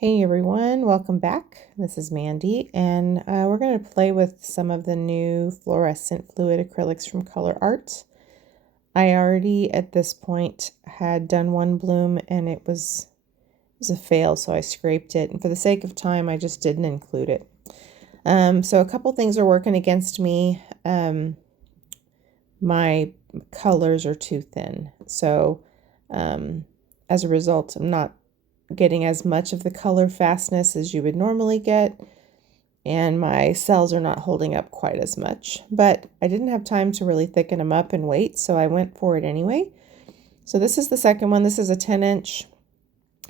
Hey everyone, welcome back. This is Mandy, and we're going to play with some of the new fluorescent fluid acrylics from Colourarte. I already at this point had done one bloom and it was a fail, so I scraped it, and for the sake of time I just didn't include it. So a couple things are working against me. My colors are too thin, so as a result I'm not getting as much of the color fastness as you would normally get, and my cells are not holding up quite as much, but I didn't have time to really thicken them up and wait, so I went for it anyway. So this is the second one. This is a 10-inch.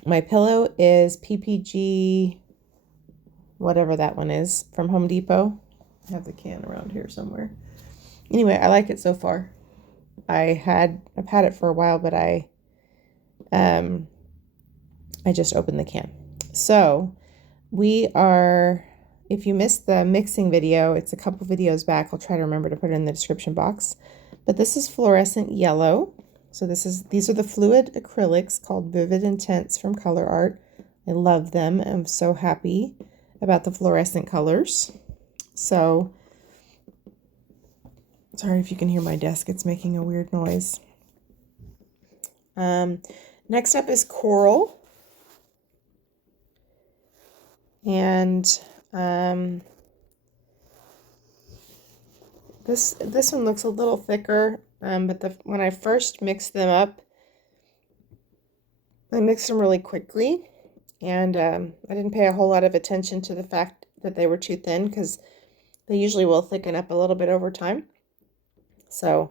My pillow is PPG, whatever that one is, from Home Depot. I have the can around here somewhere. Anyway, I like it so far. I've had it for a while, but I just opened the can. So we are, if you missed the mixing video, it's a couple videos back. I'll try to remember to put it in the description box. But this is fluorescent yellow. So these are the fluid acrylics called Vivid Intense from Colourarte. I love them. I'm so happy about the fluorescent colors. So, sorry if you can hear my desk. It's making a weird noise. Next up is Coral. And this one looks a little thicker, but when I first mixed them up, I mixed them really quickly, and I didn't pay a whole lot of attention to the fact that they were too thin, because they usually will thicken up a little bit over time. So,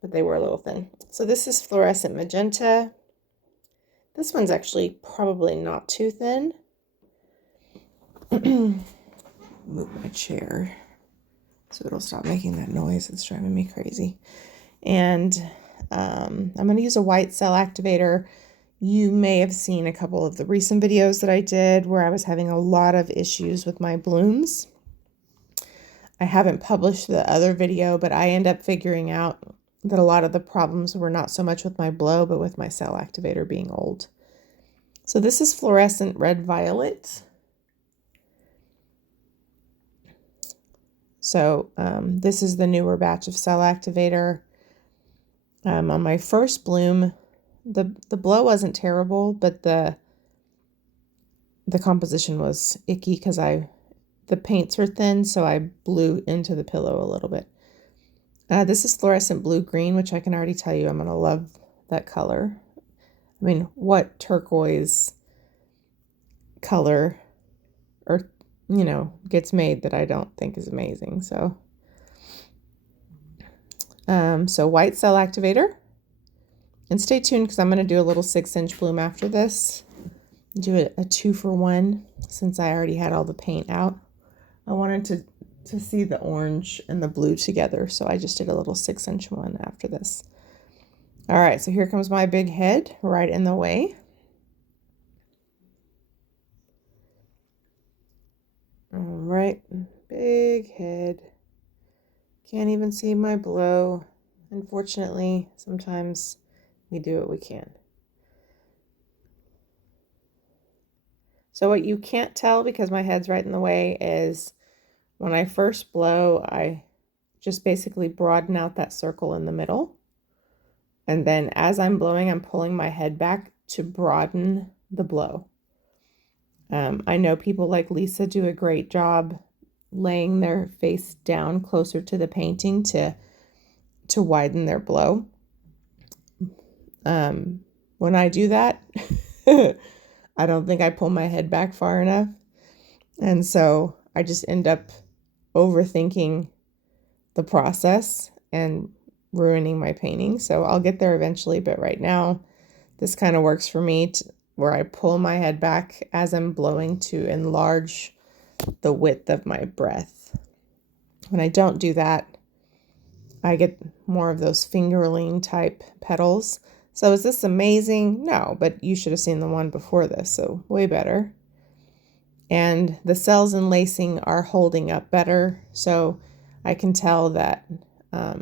but they were a little thin. So this is Fluorescent Magenta. This one's actually probably not too thin. Move my chair so it'll stop making that noise. It's driving me crazy. And I'm going to use a white cell activator. You may have seen a couple of the recent videos that I did where I was having a lot of issues with my blooms. I haven't published the other video, but I end up figuring out that a lot of the problems were not so much with my blow, but with my cell activator being old. So this is Fluorescent Red Violet. So this is the newer batch of cell activator. On my first bloom, the blow wasn't terrible, but the composition was icky because the paints were thin, so I blew into the pillow a little bit. This is Fluorescent Blue Green, which I can already tell you I'm going to love that color. I mean, what turquoise color or gets made that I don't think is amazing. So white cell activator, and stay tuned because I'm going to do a little 6-inch bloom after this. Do a 2-for-1 since I already had all the paint out. I wanted to see the orange and the blue together, so I just did a little 6-inch one after this. All right, so here comes my big head right in the way. All right, big head. Can't even see my blow. Unfortunately, sometimes we do what we can. So what you can't tell because my head's right in the way is when I first blow, I just basically broaden out that circle in the middle. And then as I'm blowing, I'm pulling my head back to broaden the blow. I know people like Lisa do a great job laying their face down closer to the painting to widen their blow. When I do that, I don't think I pull my head back far enough. And so I just end up overthinking the process and ruining my painting. So I'll get there eventually, but right now this kind of works for me where I pull my head back as I'm blowing to enlarge the width of my breath. When I don't do that, I get more of those fingerling type petals. So is this amazing? No, but you should have seen the one before this, so way better. And the cells and lacing are holding up better, so I can tell that I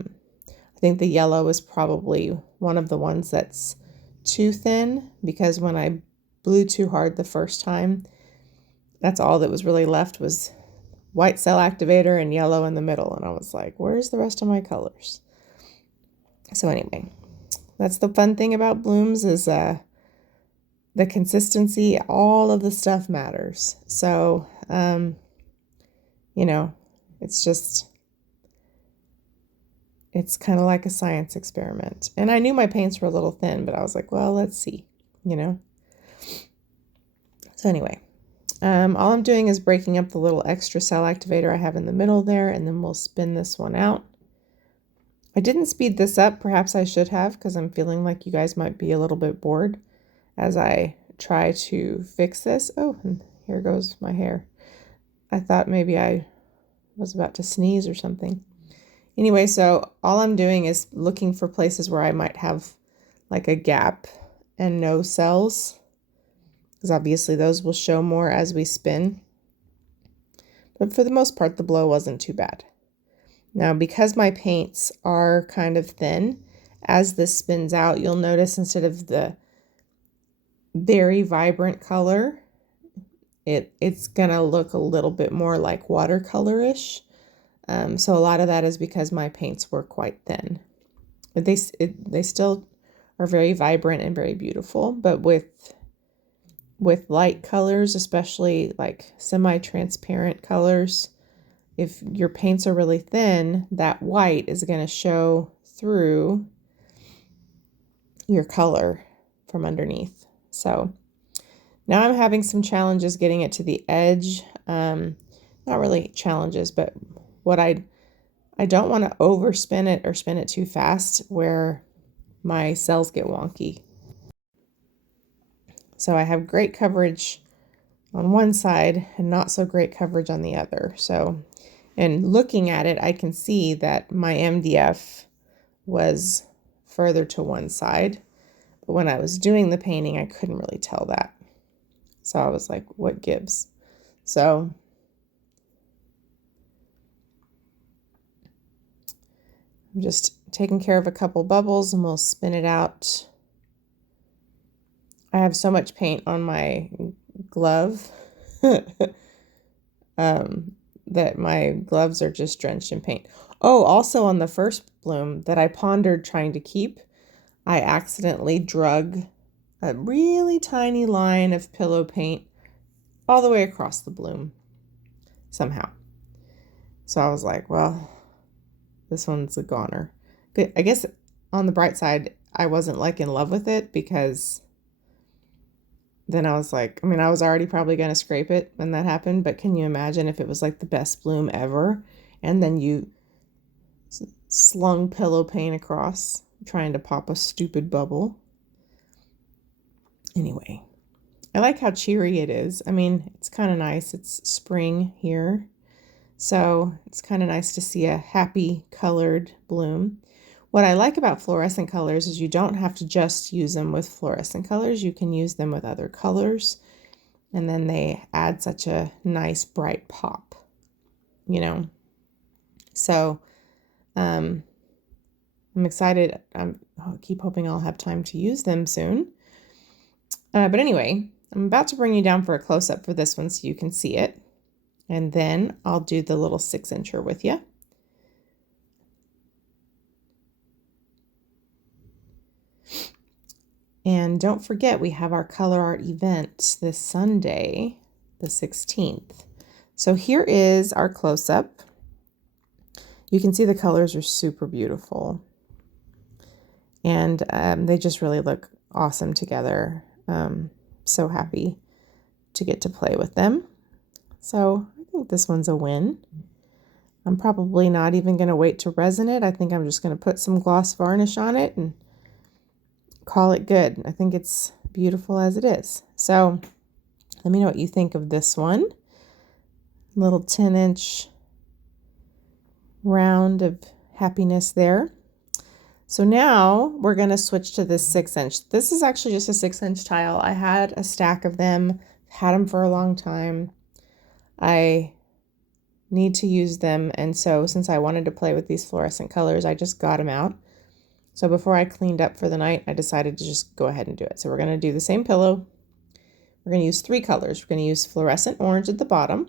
think the yellow is probably one of the ones that's too thin, because when I blew too hard the first time. That's all that was really left was white cell activator and yellow in the middle. And I was like, where's the rest of my colors? So anyway, that's the fun thing about blooms is the consistency, all of the stuff matters. So, you know, it's kind of like a science experiment. And I knew my paints were a little thin, but I was like, well, let's see, you know. So anyway, all I'm doing is breaking up the little extra cell activator I have in the middle there, and then we'll spin this one out. I didn't speed this up. Perhaps I should have, because I'm feeling like you guys might be a little bit bored as I try to fix this. Oh, and here goes my hair. I thought maybe I was about to sneeze or something. Anyway, so all I'm doing is looking for places where I might have like a gap and no cells, because obviously those will show more as we spin. But for the most part, the blow wasn't too bad. Now, because my paints are kind of thin, as this spins out, you'll notice instead of the very vibrant color, it's gonna look a little bit more like watercolor-ish. So a lot of that is because my paints were quite thin. But they still are very vibrant and very beautiful, but with light colors, especially like semi-transparent colors, if your paints are really thin, that white is going to show through your color from underneath. So now I'm having some challenges getting it to the edge. Not really challenges, but what I don't want to overspin it or spin it too fast where my cells get wonky. So I have great coverage on one side and not so great coverage on the other. So, and looking at it, I can see that my MDF was further to one side, but when I was doing the painting, I couldn't really tell that. So I was like, what gives? So I'm just taking care of a couple bubbles and we'll spin it out. I have so much paint on my glove that my gloves are just drenched in paint. Oh, also on the first bloom that I pondered trying to keep, I accidentally drug a really tiny line of pillow paint all the way across the bloom somehow. So I was like, well, this one's a goner. But I guess on the bright side, I wasn't like in love with it, because then I was like, I mean, I was already probably going to scrape it when that happened, but can you imagine if it was like the best bloom ever and then you slung pillow paint across trying to pop a stupid bubble? Anyway, I like how cheery it is. I mean, it's kind of nice. It's spring here, so it's kind of nice to see a happy colored bloom. What I like about fluorescent colors is you don't have to just use them with fluorescent colors. You can use them with other colors, and then they add such a nice bright pop, you know. So I'm excited. I'll keep hoping I'll have time to use them soon. But anyway, I'm about to bring you down for a close-up for this one so you can see it. And then I'll do the little 6-incher with you. And don't forget, we have our Colourarte event this Sunday, the 16th. So here is our close-up. You can see the colors are super beautiful. And they just really look awesome together. So happy to get to play with them. So I think this one's a win. I'm probably not even going to wait to resin it. I think I'm just going to put some gloss varnish on it and call it good. I think it's beautiful as it is. So let me know what you think of this one. Little 10-inch round of happiness there. So now we're going to switch to this 6-inch. This is actually just a 6-inch tile. I had a stack of them, had them for a long time. I need to use them, and so since I wanted to play with these fluorescent colors, I just got them out. So before I cleaned up for the night, I decided to just go ahead and do it. So we're going to do the same pillow, We're going to use 3 colors. We're going to use fluorescent orange at the bottom,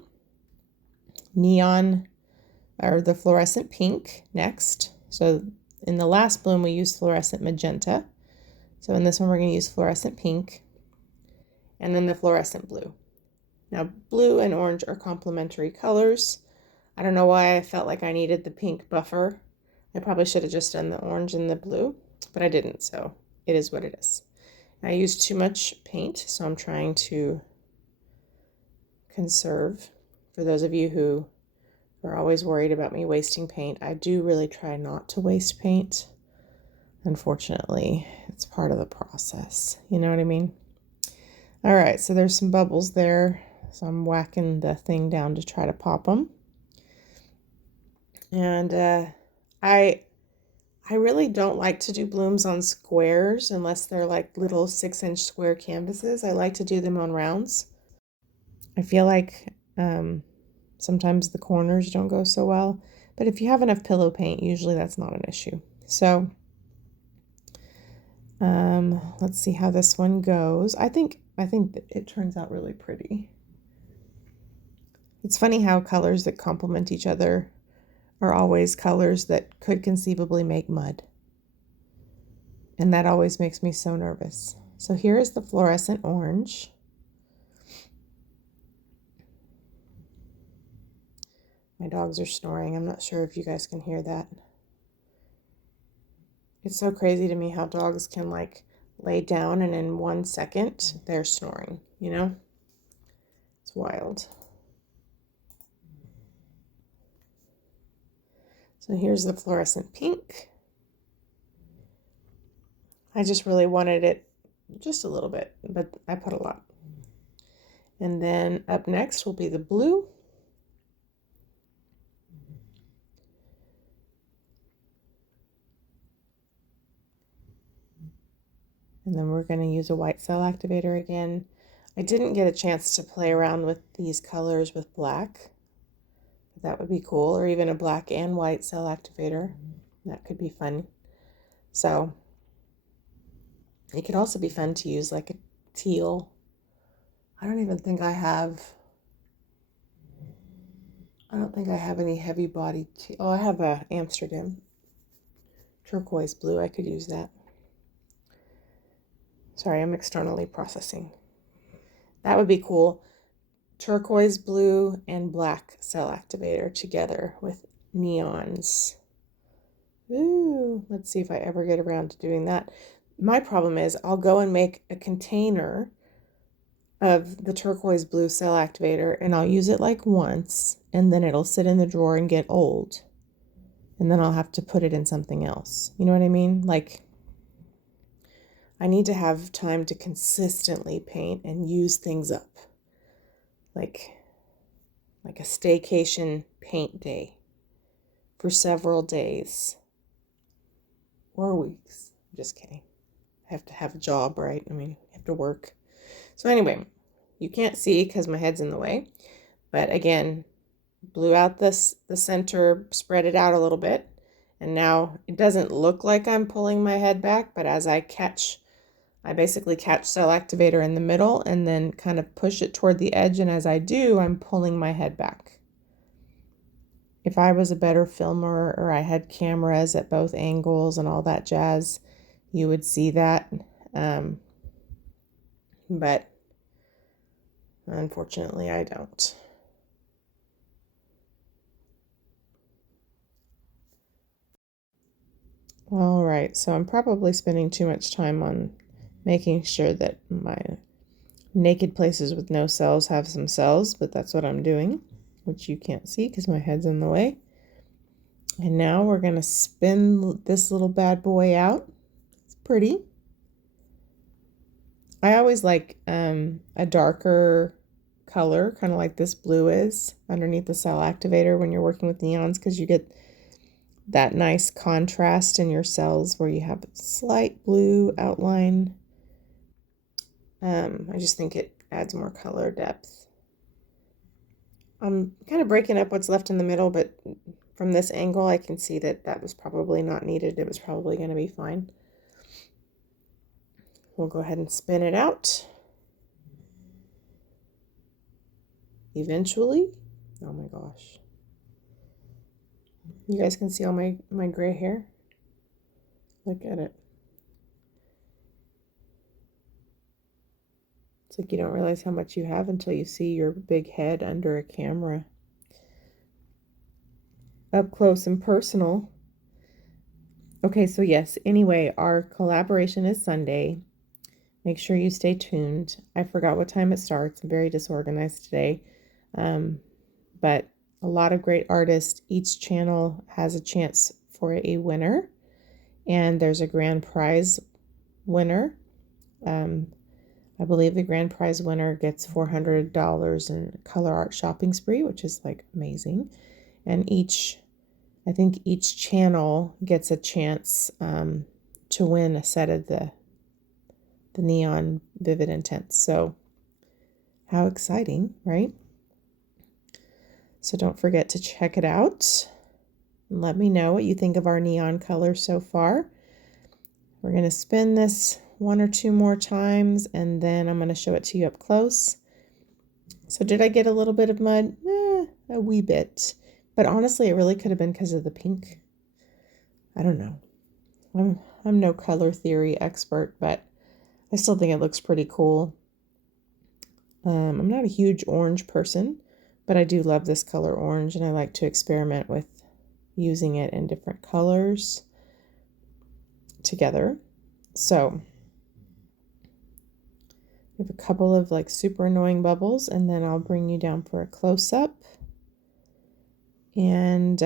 neon, or the fluorescent pink next. So in the last bloom, we used fluorescent magenta. So in this one, we're going to use fluorescent pink, and then the fluorescent blue. Now, blue and orange are complementary colors. I don't know why I felt like I needed the pink buffer. I probably should have just done the orange and the blue, but I didn't, so it is what it is. I used too much paint, so I'm trying to conserve. For those of you who are always worried about me wasting paint, I do really try not to waste paint. Unfortunately, it's part of the process. You know what I mean? All right, so there's some bubbles there. So I'm whacking the thing down to try to pop them. And I really don't like to do blooms on squares unless they're like little 6-inch square canvases. I like to do them on rounds. I feel like sometimes the corners don't go so well, but if you have enough pillow paint, usually that's not an issue. So let's see how this one goes. I think that it turns out really pretty. It's funny how colors that complement each other are always colors that could conceivably make mud. And that always makes me so nervous. So here is the fluorescent orange. My dogs are snoring. I'm not sure if you guys can hear that. It's so crazy to me how dogs can like lay down and in 1 second they're snoring, you know? It's wild. So here's the fluorescent pink. I just really wanted it just a little bit, but I put a lot. And then up next will be the blue. And then we're going to use a white cell activator again. I didn't get a chance to play around with these colors with black. That would be cool, or even a black and white cell activator. That could be fun. So it could also be fun to use like a teal. I don't think I have any heavy body teal. Oh, I have a Amsterdam turquoise blue. I could use that. Sorry, I'm externally processing. That would be cool. Turquoise blue and black cell activator together with neons. Ooh, let's see if I ever get around to doing that. My problem is I'll go and make a container of the turquoise blue cell activator and I'll use it like once and then it'll sit in the drawer and get old. And then I'll have to put it in something else. You know what I mean? Like, I need to have time to consistently paint and use things up. Like a staycation paint day for several days or weeks. Just kidding. I have to have a job, right? I mean, I have to work. So anyway, you can't see because my head's in the way. But again, blew out the center, spread it out a little bit. And now it doesn't look like I'm pulling my head back, but as I basically catch cell activator in the middle and then kind of push it toward the edge. And as I do, I'm pulling my head back. If I was a better filmer or I had cameras at both angles and all that jazz, you would see that. But unfortunately, I don't. All right, so I'm probably spending too much time on making sure that my naked places with no cells have some cells, but that's what I'm doing, which you can't see because my head's in the way. And now we're going to spin this little bad boy out. It's pretty. I always like a darker color, kind of like this blue is, underneath the cell activator when you're working with neons, because you get that nice contrast in your cells where you have a slight blue outline. I just think it adds more color depth. I'm kind of breaking up what's left in the middle, but from this angle I can see that that was probably not needed. It was probably going to be fine. We'll go ahead and spin it out. eventually. Oh my gosh. You guys can see all my gray hair? Look at it. It's like you don't realize how much you have until you see your big head under a camera. Up close and personal. Okay, so yes, anyway, our collaboration is Sunday. Make sure you stay tuned. I forgot what time it starts. I'm very disorganized today. But a lot of great artists. Each channel has a chance for a winner. And there's a grand prize winner. I believe the grand prize winner gets $400 in Colourarte shopping spree, which is like amazing. And I think each channel gets a chance to win a set of the Neon Vivid Intense. So how exciting, right? So don't forget to check it out. And let me know what you think of our neon colors so far. We're going to spin this 1 or 2 more times, and then I'm going to show it to you up close. So did I get a little bit of mud? A wee bit. But honestly, it really could have been because of the pink. I don't know. I'm no color theory expert, but I still think it looks pretty cool. I'm not a huge orange person, but I do love this color orange, and I like to experiment with using it in different colors together. So we have a couple of like super annoying bubbles, and then I'll bring you down for a close-up. And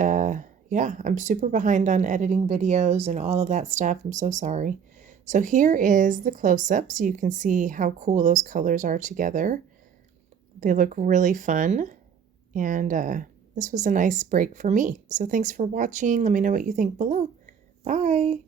yeah, I'm super behind on editing videos and all of that stuff. I'm so sorry. So here is the close-up, so you can see how cool those colors are together. They look really fun, and this was a nice break for me. So thanks for watching. Let me know what you think below. Bye.